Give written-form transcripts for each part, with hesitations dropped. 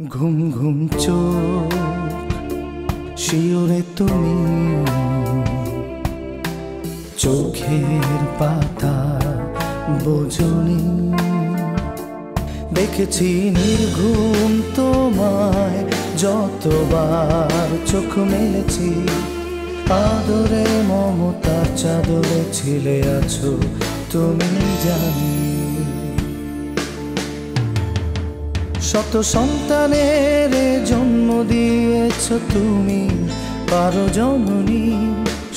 ঘুম ঘুম চোখ শিওরে তুমি চোখের পাতা বোঝনি দেখেছি নির্ঘুম তোমায় যতবার চোখ মেলেছি আদরে মমতার চাদরে ছিলে আছো তুমি জানি শত সন্তানের জন্ম দিয়েছ তুমি পারো জননী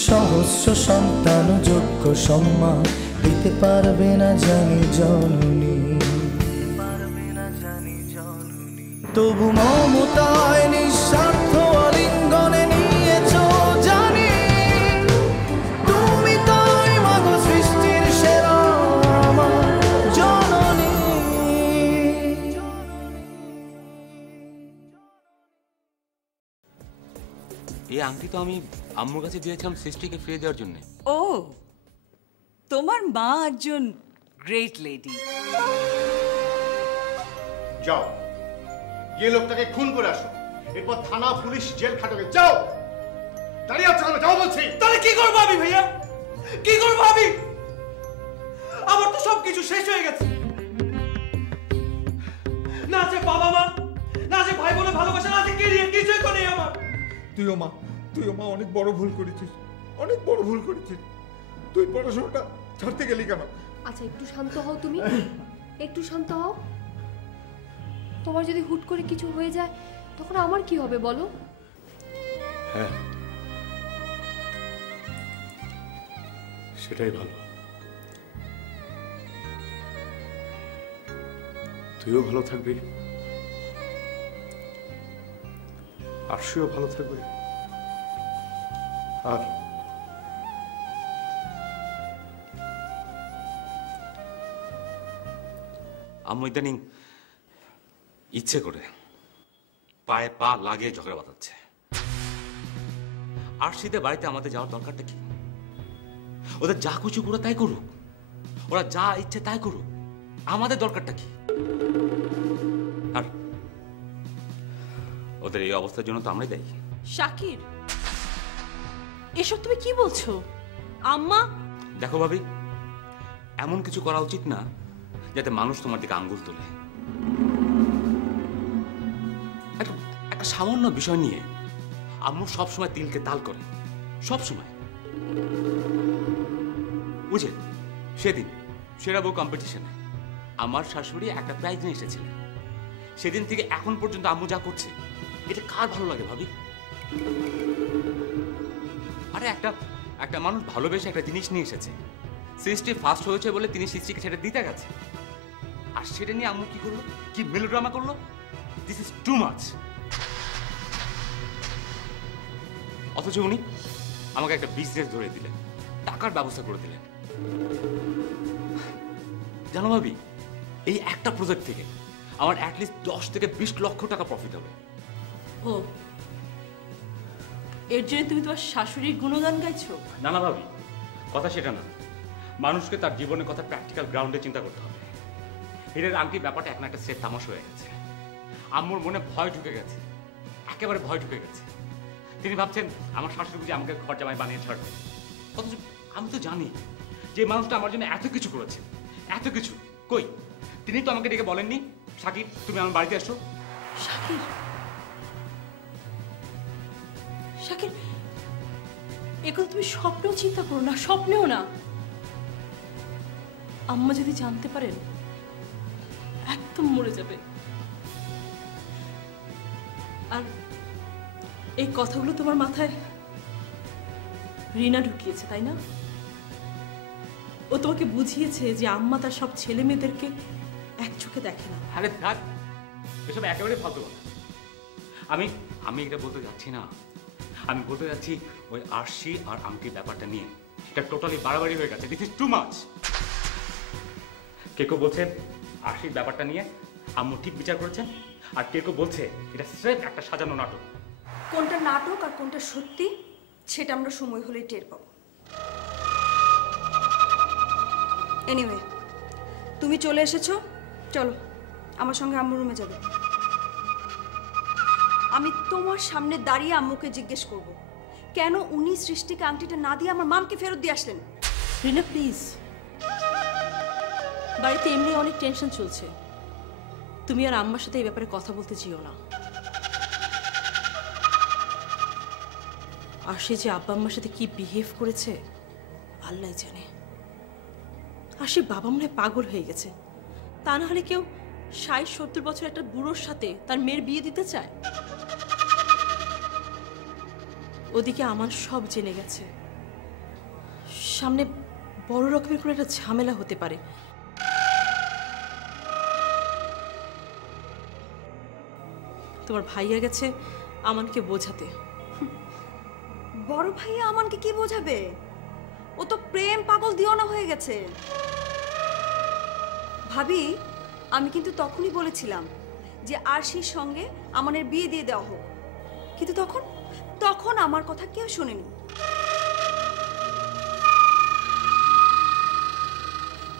সহস্র সন্তান যোগ্য সম্মান দিতে পারবে না জানি জননী তবু মমতায় নিঃস্বার্থ আলিঙ্গনে নিয়েছ জানি তুমি তাই মাগো সৃষ্টির সেরা আমার জননী এই আংটি তো আমি আম্মুর কাছে দিয়েছিলাম সৃষ্টিকে ফিরিয়ে দেওয়ার জন্য। ও তোমার মা একজন গ্রেট লেডি। যাও গিয়ে লোকটাকে খুন করে আসো, এরপর থানা পুলিশ জেল খাটাবে। যাও, দাঁড়িয়ে আছো কেন? যাও বলছি। তাহলে কি করবো আমি ভাইয়া, কি করবো আমি? আমার তো সবকিছু শেষ হয়ে গেছে, না আছে বাবা মা, না আছে ভাই বোনের ভালোবাসা, না আছে কেরিয়ার, কিছুই তো নেই আমার। তুইও মা অনেক বড় ভুল করেছিস, অনেক বড় ভুল করেছিস। তুই পড়াশোনাটা ছাড়তে গেলি কেন? আচ্ছা একটু শান্ত হও তুমি, একটু শান্ত হও। তোমার যদি হুট করে কিছু হয়ে যায় তখন আমার কি হবে বলো? হ্যাঁ সেটাই ভালো, তুইও ভালো থাকবি, আরশিও ভালো থাকবে, আর আম্মু ইদানিং ইচ্ছে করে পায়ে পা লাগিয়ে ঝগড়া বাঁধাচ্ছে। আরশিদের বাড়িতে আমাদের যাওয়ার দরকারটা কি? ওদের যা কিছু করে তাই করুক, ওরা যা ইচ্ছে তাই করুক, আমাদের দরকারটা কি? আর ওদের এই অবস্থার জন্য তো আমরাই দায়ী। শাকির, এসব তুমি কি বলছো? আম্মা দেখো ভাবি, এমন কিছু করা উচিত না যাতে মানুষ তোমার দিকে আঙ্গুল তোলে। একটা সামান্য বিষয় নিয়ে আম্মু সবসময় তিলকে তাল করে, সবসময়। বুঝে সেদিন সেরা বউ কম্পিটিশনে আমার শাশুড়ি একটা প্রাইজ নিয়ে এসেছিলেন, সেদিন থেকে এখন পর্যন্ত আম্মু যা করছে এটা কার ভালো লাগে ভাবি? আরে একটা মানুষ ভালোবেসে একটা জিনিস নিয়ে এসেছে, সৃষ্টি ফার্স্ট হয়েছে বলে তিনি সৃষ্টিকে সেটা দিতে গেছে, আর সেটা নিয়ে আম্মু কি করলো, কি মেলোড্রামা করলো। This is too much. অথচ উনি আমাকে একটা বিজনেস ধরে দিলেন, টাকার ব্যবস্থা করে দিলেন। জানো ভাবি, এই একটা প্রজেক্ট থেকে আমার অ্যাটলিস্ট 10 থেকে 20 লক্ষ টাকা প্রফিট হবে। ও, এর জন্য তুমি তোমার শাশুড়ির গুণগান গাইছো? না না ভাবি, কথা সেটা না। মানুষকে তার জীবনের কথা প্র্যাকটিক্যাল গ্রাউন্ডে চিন্তা করতে হবে। হীরের আংটি ব্যাপারটা এখন একটা সেট তামাশা হয়ে গেছে। আম্মুর মনে ভয় ঢুকে গেছে, একেবারে ভয় ঢুকে গেছে। তিনি ভাবছেন আমার শাশুড়ি বুঝি আমাকে ঘর জামাই বানিয়ে ছাড়বে। অথচ আমি তো জানি যে মানুষটা আমার জন্য এত কিছু করেছে, এত কিছু। কই, তিনি তো আমাকে ডেকে বলেননি, শাকির তুমি আমার বাড়িতে আসো। শাকির, শাকির, এগুলো তুমি স্বপ্নেও চিন্তা করো না, স্বপ্নেও না। আম্মা যদি জানতে পারেন একদম মরে যাবে। আর এই কথাগুলো তোমার মাথায় রিনা ঢুকিয়েছে, তাই না? ও তোমাকে বুঝিয়েছে যে আম্মা তার সব ছেলে মেয়েদেরকে এক চোখে দেখে না। আরে থাক, এসব একেবারে ফালতু কথা। আমি এটা বলতে যাচ্ছি না। আমি বলতে যাচ্ছি ওই আরশি আর আংটির ব্যাপারটা নিয়ে এটা টোটালি বাড়াবাড়ি হয়ে গেছে। This is too much. কেউ বলছে আরশির ব্যাপারটা নিয়ে আম্মু ঠিক বিচার করেছেন, আর কেউ বলছে এটা স্রেফ একটা সাজানো নাটক। কোনটা নাটক আর কোনটা সত্যি সেটা আমরা সময় হলেই টের পাবো। এনিওয়ে, তুমি চলে এসেছো, চলো আমার সঙ্গে আম্মুর রুমে যাবে। আমি তোমার সামনে দাঁড়িয়ে আম্মুকে জিজ্ঞেস করব কেন উনি সৃষ্টিকে আংটিটা না দিয়ে আমার মামকে ফেরত দিয়ে আসলেন। রিনা প্লিজ, বাড়িতে এমনি অনেক টেনশন চলছে, তুমি আর আম্মার সাথে এই ব্যাপারে কথা বলতে চেও না। আর সে যে আব্বা আম্মার সাথে কি বিহেভ করেছে আল্লাহ জানে। আর সে বাবা মনে হয় পাগল হয়ে গেছে, তা না হলে কেউ ৬০-৭০ বছর একটা বুড়োর সাথে তার মেয়ের বিয়ে দিতে চায়? ওদিকে আমান সব জেনে গেছে, সামনে বড় রকমের কোনো একটা ঝামেলা হতে পারে। তোমার ভাইয়া গেছে আমানকে বোঝাতে। বড় ভাইয়া আমানকে কি বোঝাবে? ও তো প্রেম পাগল দিওয়ানা হয়ে গেছে। ভাবি, আমি কিন্তু তখনই বলেছিলাম যে আরশির সঙ্গে আমানের বিয়ে দিয়ে দেওয়া হোক, কিন্তু তখন আমার কথা কেউ শোনেনি।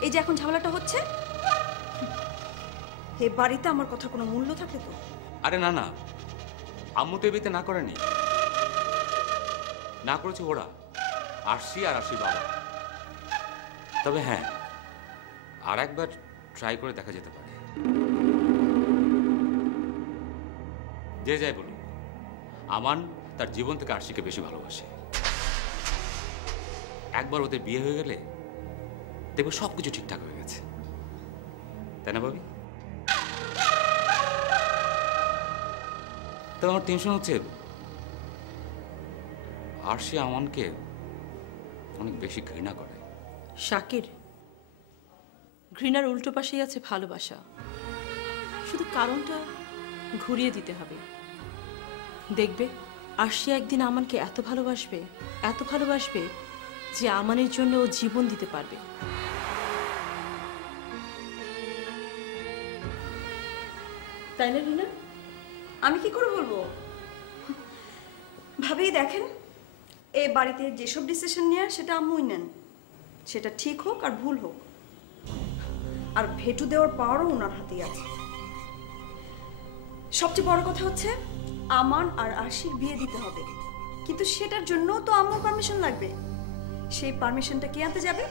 এই যে এখন ঝামেলাটা হচ্ছে, এ বাড়িতে আমার কথা কোনো মূল্য থাকে তো? আরে না না, আম্মু তো এবিতে না করেনি, না করেছে ওরা, আরশি আর আরশির বাবা। তবে হ্যাঁ, আর একবার ট্রাই করে দেখা যেতে পারে। যে যাই বলুন, আমান তার জীবন থেকে আরশিকে বেশি ভালোবাসে। একবার ওদের বিয়ে হয়ে গেলে দেখবো সবকিছু ঠিকঠাক হয়ে গেছে, তাই না ভাবি? তবে আমার টেনশন হচ্ছে আরশি আমানকে অনেক বেশি ঘৃণা করে। শাকির, ঘৃণার উল্টো পাশেই আছে ভালোবাসা, শুধু কারণটা ঘুরিয়ে দিতে হবে। দেখবে আরশি একদিন আমানকে এত ভালোবাসবে যে আমানের জন্য ও জীবন দিতে পারবে। তাই না রিনা? আমি কি করে বলবো? ভাবি দেখেন, এ বাড়িতে যেসব ডিসিশন নেয় সেটা আম্মুই নেন, সেটা ঠিক হোক আর ভুল হোক, আর ভেটু দেওয়ার পাওয়ারও ওনার হাতেই আছে। সবচেয়ে বড় কথা হচ্ছে আমান আর আরশির বিয়ে দিতে হবে, কিন্তু সেটার জন্য তো আম্মুর পারমিশন লাগবে। সেই পারমিশনটা কে আনতে যাবে?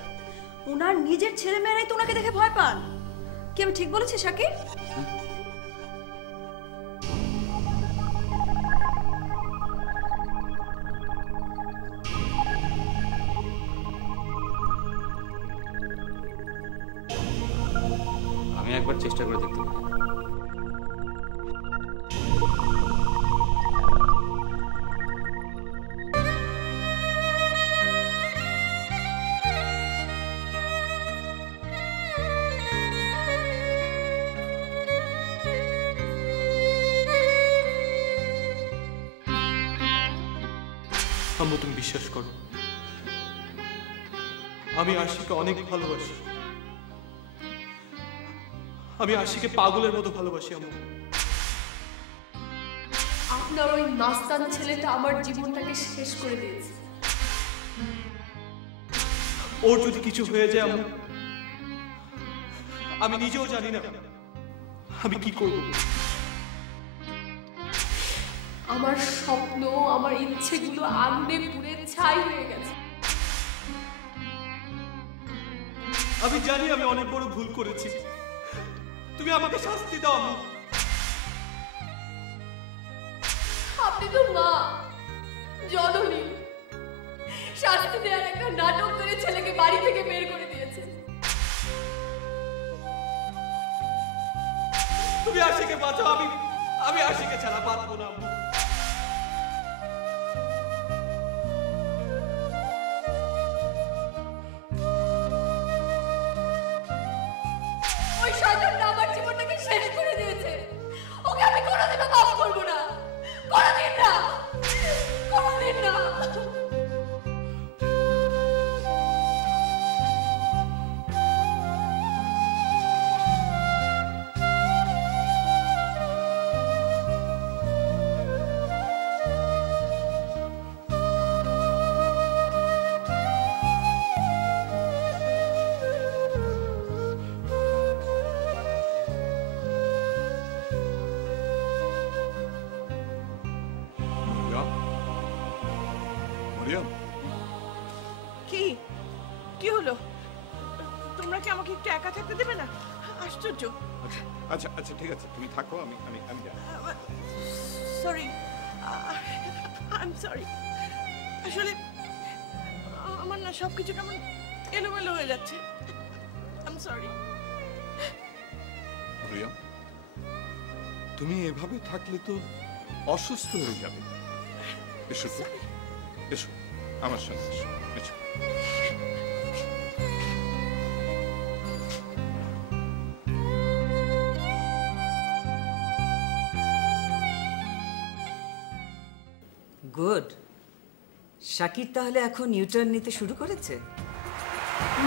ওনার নিজের ছেলে মেয়েরাই তো ওনাকে দেখে ভয় পান। কি আমি ঠিক বলেছি শাকির? আমি একবার চেষ্টা করে দেখতে পারি। আম্মু তুমি বিশ্বাস করো, আমি আশিকে অনেক ভালোবাসি। আমি আশিকে পাগলের মতো ভালোবাসি আম্মু। আপনার ওই মাস্তান ছেলেটা আমার জীবনটাকে শেষ করে দিয়েছে। ওর যদি কিছু হয়ে যায় আম্মু, আমি নিজেও জানি না আমি কি করব। আমার স্বপ্ন, আমার ইচ্ছেগুলো আগুনে পুড়ে ছাই হয়ে গেছে। আমি জানি আমি অনেক বড় ভুল করেছি, তুমি আমাকে শাস্তি দাও আম্মু। আপনি তো মা, জননী, শাস্তি দেওয়ার একটা নাটক করে ছেলেকে বাড়ি থেকে বের করে দিয়েছে। তুমি আশিকে বাঁচাও, আমি আশিকে ছাড়া বাঁচবো না আম্মু। ওই শয়তানটা আমার জীবনটাকে শেষ করে দিয়েছে। ওকে আমি কোনোদিনও মাফ করবো না, কোনোদিন না, কোনোদিন না। কি হলো? তোমরা কি আমাকে একটু একা থাকতে দেবে না? আশ্চর্য। আচ্ছা আচ্ছা ঠিক আছে, তুমি থাকো, আমি আমি আমি সরি, আই এম সরি। আসলে আমার না সবকিছু কেমন এলোমেলো হয়ে যাচ্ছে। I am sorry. প্রিয়া, তুমি এভাবে থাকলে তো অসুস্থ হয়ে যাবে। এসো তো, এসো আমার সঙ্গে এসো, এসো। গুড। শাকির তাহলে এখন ইউটার্ন নিতে শুরু করেছে?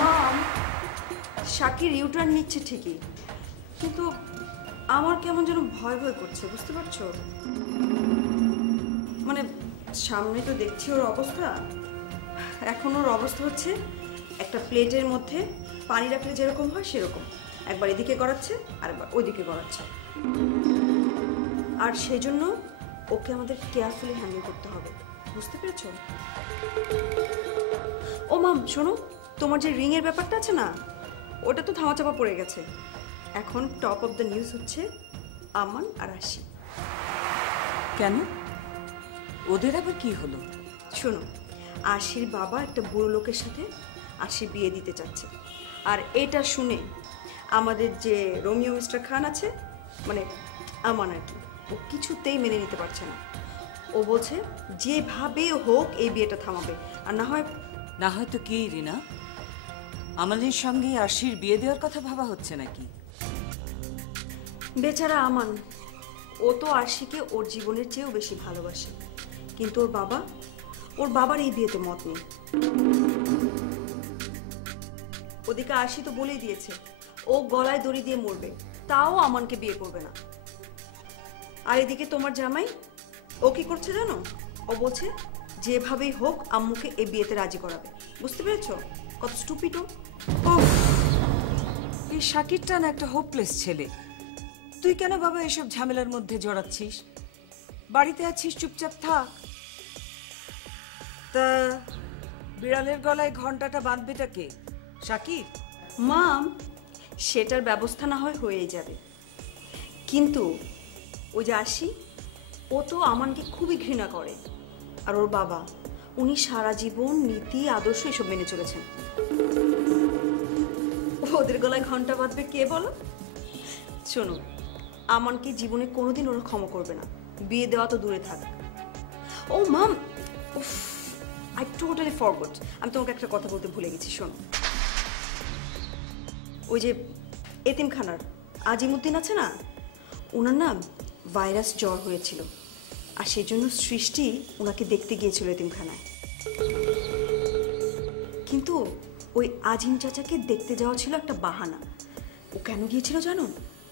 মম, শাকির ইউটার্ন নিচ্ছে ঠিকই, কিন্তু আমার কেমন যেন ভয় ভয় করছে, বুঝতে পারছো? মানে সামনে তো দেখছি ওর অবস্থা। এখন ওর অবস্থা হচ্ছে একটা প্লেটের মধ্যে পানি রাখলে যেরকম হয় সেরকম, একবার এদিকে গড়াচ্ছে আর একবার ওইদিকে গড়াচ্ছে। আর সেই জন্য ওকে আমাদের কেয়ারফুলি হ্যান্ডেল করতে হবে, বুঝতে পেরেছো? ও মাম শোনো, তোমার যে রিং এর ব্যাপারটা আছে না, ওটা তো ধামাচাপা পড়ে গেছে। এখন টপ অফ দ্য নিউজ হচ্ছে আমান আর আশি। কেন? ওদের আবার কি হলো? শোনো, আশির বাবা একটা বুড়ো লোকের সাথে আশি বিয়ে দিতে চাচ্ছে, আর এটা শুনে আমাদের যে রোমিও মিস্টার খান আছে, মানে আমান আর কি, ও কিছুতেই মেনে নিতে পারছে না। ও বলছে যেভাবে হোক এই বিয়েটা থামাবে, আর না হয় তো কি রিনা, আমাদের সঙ্গে আশির বিয়ে দেওয়ার কথা ভাবা হচ্ছে নাকি? বেচারা আমান, ও তো আশিকে ওর জীবনের চেয়েও বেশি ভালোবাসে, কিন্তু ওর বাবার এই বিয়েতে মত নেই। ওদিকে আশি তো বলেই দিয়েছে ও গলায় দড়ি দিয়ে মরবে, তাও আমানকে বিয়ে করবে না। আর এদিকে তোমার জামাই ও কি করছে জানো? ও বলছে যেভাবেই হোক আম্মুকে এই বিয়েতে রাজি করাবে, বুঝতে পেরেছো? কত স্টুপিড ও! এই শাকিরটা না একটা হোপলেস ছেলে। তুই কেন বাবা এসব ঝামেলার মধ্যে জড়াচ্ছিস? বাড়িতে আছিস, চুপচাপ থাক। তা বিড়ালের গলায় ঘন্টাটা বাঁধবেটা কে? শাকির? মাম, সেটার ব্যবস্থা না হয় হয়েই যাবে, কিন্তু ওই যে আশি, ও তো আমানকে খুবই ঘৃণা করে। আর ওর বাবা, উনি সারা জীবন নীতি আদর্শ এসব মেনে চলেছেন। ওদের গলায় ঘন্টা বাঁধবে কে বলো? শোনো, আমানকে জীবনে কোনোদিন ওরা ক্ষমা করবে না, বিয়ে দেওয়া তো দূরে থাক। ও মাম, আই টোটালি ফরগট, আমি তোমাকে একটা কথা বলতে ভুলে গেছি। শোনো, ওই যে এতিমখানার আজিমুদ্দিন আছে না, ওনার না ভাইরাস জ্বর হয়েছিল, আর সেই জন্য সৃষ্টি ওনাকে দেখতে গিয়েছিল এতিমখানায়। কিন্তু ওই আজিম চাচাকে দেখতে যাওয়া ছিল একটা বাহানা। ও কেন গিয়েছিল জানো?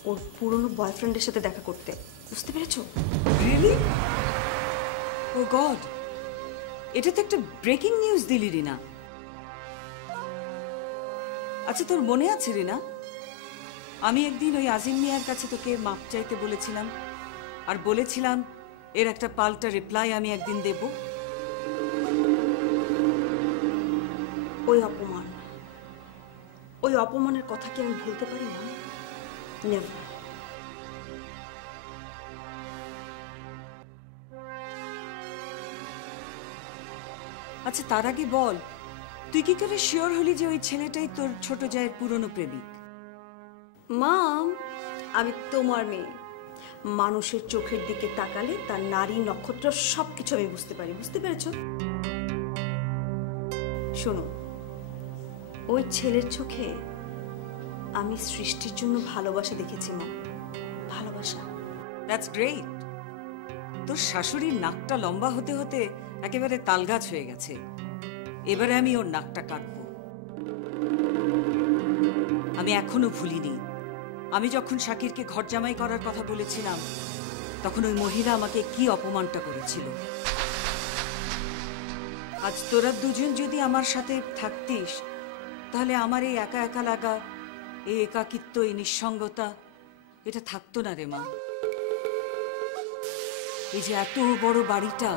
ওর পুরনো বয়ফ্রেন্ডের সাথে দেখা করতে, বুঝতে পেরেছো? রিয়েলি? ও গড, এটা তো একটা ব্রেকিং নিউজ দিলি রিনা। আচ্ছা, তোর মনে আছে রিনা, আমি একদিন ওই আজিম মিয়ার কাছে তোকে মাপ চাইতে বলেছিলাম, আর বলেছিলাম এর একটা পাল্টা রিপ্লাই আমি একদিন দেব। ওই অপমানের কথা কি আমি ভুলতে পারি না? নেভার। আচ্ছা, তার আগে বল, তুই কি করে শিওর হলি যে ওই ছেলেটাই তোর ছোট জায়ের পুরনো প্রেমিক? মাম, আমি তোমার মেয়ে, মানুষের চোখের দিকে তাকালে তার নারী নক্ষত্র সবকিছু আমি বুঝতে পারি, বুঝতে পেরেছো? শোনো, ওই ছেলের চোখে আমি সৃষ্টির জন্য ভালোবাসা দেখেছি মা, ভালোবাসা। That's great. তোর শাশুড়ির নাকটা লম্বা হতে হতে একেবারে তালগাছ হয়ে গেছে, এবারে আমি ওর নাকটা কাটবো। আমি এখনো ভুলিনি, আমি যখন শাকিরকে ঘর জামাই করার কথা বলেছিলাম, তখন ওই মহিলা আমাকে কি অপমানটা করেছিল। আজ তোরা দুজন যদি আমার সাথে থাকতিস, তাহলে আমার এই একা একা লাগা, এই একাকিত্ব, এই নিঃসঙ্গতা, এটা থাকতো না রে মা। এই যে এত বড় বাড়িটা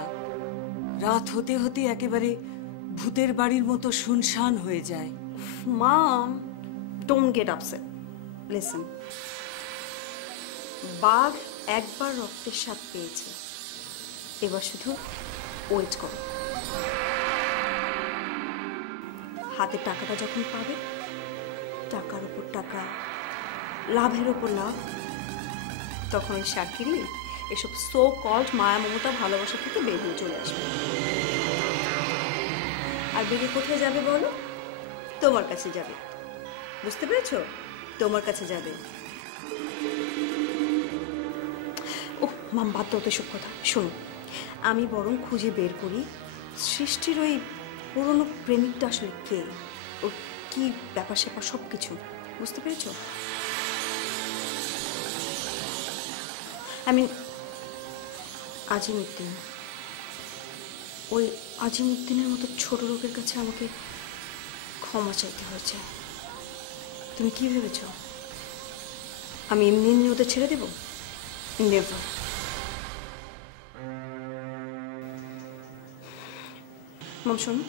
রাত হতে হতে একেবারে ভূতের বাড়ির মতো শুনশান হয়ে যায়। Mom, don't get upset. Listen. বাঘ একবার রক্তের স্বাদ পেয়েছে, এবার শুধু ওয়েট করো। হাতে টাকাটা যখন পাবে, টাকার উপর টাকা, লাভের উপর লাভ, তখন ওই শাকিলি এসব সো কল্ড মায়া মমতা ভালোবাসা থেকে বের হয়ে চলে আসবে। আর বেরিয়ে কোথায় যাবে বলো? তোমার কাছে যাবে। বুঝতে পেরেছো? তোমার কাছে যাবে। ওহ মাম, বাদ দাও তো সব কথা। শোনো, আমি বরং খুঁজে বের করি সৃষ্টির ওই পুরনো প্রেমিকটা আসলে কে, ওর কি ব্যাপার স্যাপার সব কিছু। বুঝতে পেরেছো? আজিমউদ্দিন, ওই আজিমউদ্দিনের মতো ছোট লোকের কাছে আমাকে ক্ষমা চাইতে হয়েছে। তুমি কি ভেবেছ আমি এমনি এমনি ওদের ছেড়ে দেব? নেভার। মাম শোনো,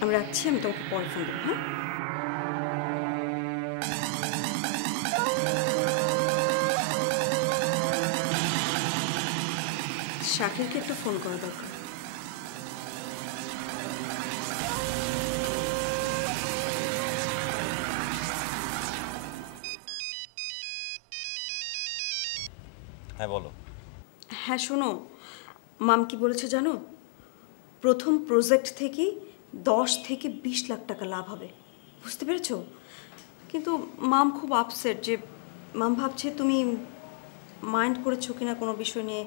আমি রাখছি, আমি তোমাকে পরে ফোন দেবো। হ্যাঁ, শাকিরকে একটু ফোন করা দরকার। হ্যাঁ বলো। হ্যাঁ শোনো, মাম কি বলেছে জানো? প্রথম প্রজেক্ট থেকে 10 থেকে 20 লাখ টাকা লাভ হবে। বুঝতে পেরেছো? কিন্তু মাম খুব আপসেট, যে মাম ভাবছে তুমি মাইন্ড করেছো কিনা কোনো বিষয় নিয়ে।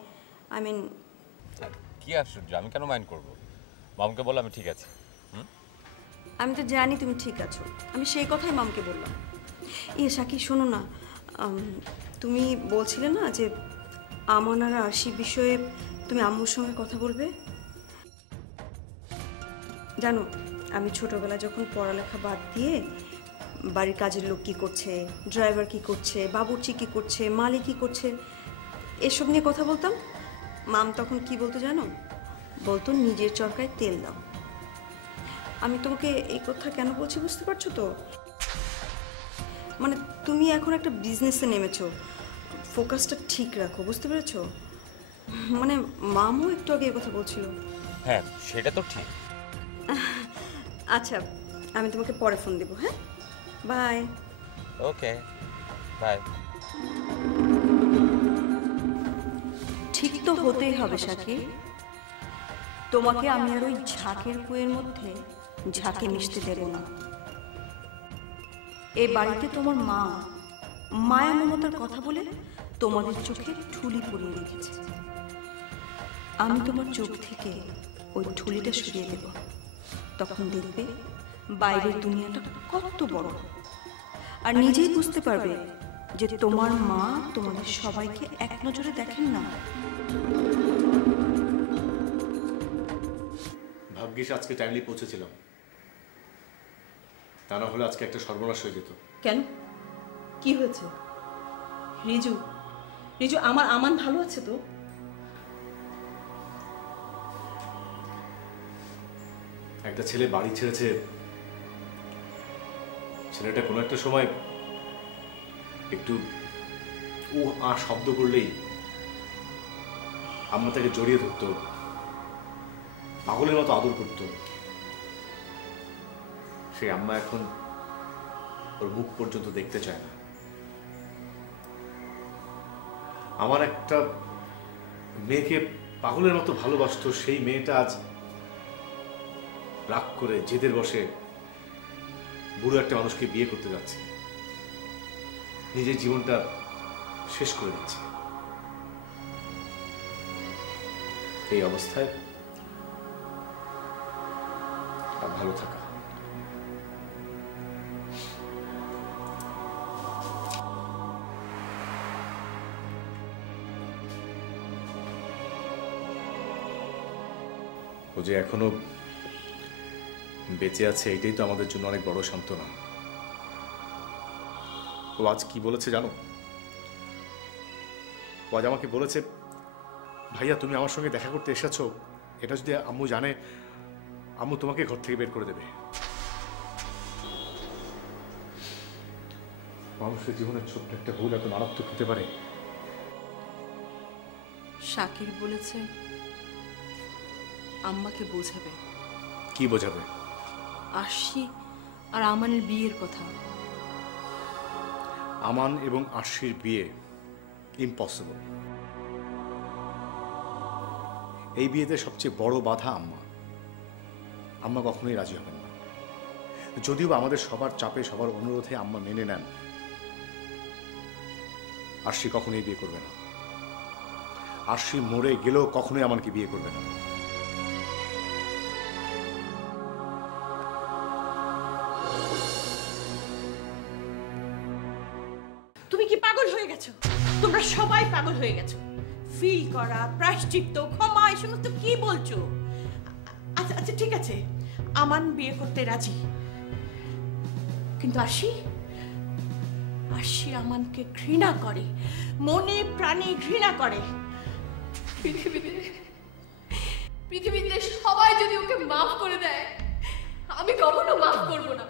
আই মিন, কি আশ্চর্য, আমি কেন মাইন্ড করব? মামকে বলো আমি ঠিক আছি। আমি তো জানি তুমি ঠিক আছো, আমি সেই কথাই মামকে বললাম। শাকি শোনো না, তুমি বলছিলে না যে আমান আর আরশি বিষয়ে তুমি আম্মুর সঙ্গে কথা বলবে। জানো, আমি ছোটবেলায় যখন পড়ালেখা বাদ দিয়ে বাড়ির কাজের লোক কী করছে, ড্রাইভার কী করছে, বাবুর্চি কী করছে, মালি কী করছে, এসব নিয়ে কথা বলতাম, মাম তখন কি বলতো জানো? বলতো নিজের চরকায় তেল দাও। আমি তোমাকে এই কথা কেন বলছি বুঝতে পারছো তো? মানে তুমি এখন একটা বিজনেসে নেমেছো, ফোকাসটা ঠিক রাখো। বুঝতে পেরেছো? মানে মামও একটু আগে এই কথা বলছিল। হ্যাঁ সেটা তো ঠিক। আচ্ছা, আমি তোমাকে পরে ফোন দেবো। হ্যাঁ, বাই। Okay, by. ঠিক তো হতেই হবে শাকি, তোমাকে আমি আর ওই ঝাঁকের কুয়ের মধ্যে ঝাঁকে মিশতে দেব না। এই বাড়িতে তোমার মা মায়া মমতার কথা বলে তোমাদের চোখে ঠুলি পরিয়ে রেখেছে। আমি তোমার চোখ থেকে ওই ঠুলিটা সরিয়ে দেব, তখন দেখবে বাইরের দুনিয়াটা কত বড়, আর নিজেই বুঝতে পারবে যে তোমার মা তোমাদের সবাইকে এক নজরে দেখেন না। ভাগ্যিস আজকে টাইমলি পৌঁছেছিলাম, তা না হলে আজকে একটা সর্বনাশ হয়ে যেত। কেন, কি হয়েছে? রিজু, রিজু, আমার আমান ভালো আছে তো? একটা ছেলে বাড়ি ছেড়েছে, ছেলেটা কোনো একটা সময় একটু ও শব্দ করলেই আম্মা তাকে জড়িয়ে ধরতো, পাগলের মতো আদর করতো। সেই আম্মা এখন ওর মুখ পর্যন্ত দেখতে চায় না। আমার একটা মেয়েকে পাগলের মতো ভালোবাসতো, সেই মেয়েটা আজ রাগ করে জেদের বসে বুড়ো একটা মানুষকে বিয়ে করতে যাচ্ছে, নিজের জীবনটা শেষ করে দিচ্ছে। এই অবস্থায় ভালো থাকা ও যে এখনো বেঁচে আছে, এটাই তো আমাদের জন্য অনেক বড় সান্ত্বনা। ও আজ কি বলেছে জানো? ও আজ আমাকে বলেছে, ভাইয়া তুমি আমার সঙ্গে দেখা করতে এসেছো, এটা যদি আম্মু জানে, আম্মু তোমাকে ঘর থেকে বের করে দেবে। মানুষের জীবনের ছোট্ট একটা ভুল এত মারাত্মক হতে পারে? শাকির বলেছে আম্মাকে বোঝাবে। কি বোঝাবে? আরশি আর আমানের বিয়ের কথা। আমান এবং আরশির বিয়ে ইম্পসিবল। এই বিয়েতে সবচেয়ে বড় বাধা আম্মা। আম্মা কখনোই রাজি হবেন না। যদিও আমাদের সবার চাপে, সবার অনুরোধে আম্মা মেনে নেন, আরশি কখনোই বিয়ে করবে না। আরশি মরে গেলেও কখনোই আমাকে বিয়ে করবে না। তুমি কি পাগল হয়ে গেছো? তোমরা সবাই পাগল হয়ে গেছো। ফিল করা, প্রায়শ্চিত্ত, ক্ষমা, এই সমস্ত কি বলছো? আচ্ছা আচ্ছা ঠিক আছে, আমান বিয়ে করতে রাজি, কিন্তু আরশি আমানকে ঘৃণা করে, মনে প্রাণে ঘৃণা করে। পৃথিবীতে সবাই যদি ওকে মাফ করে দেয়, আমি কখনো মাফ করবো না।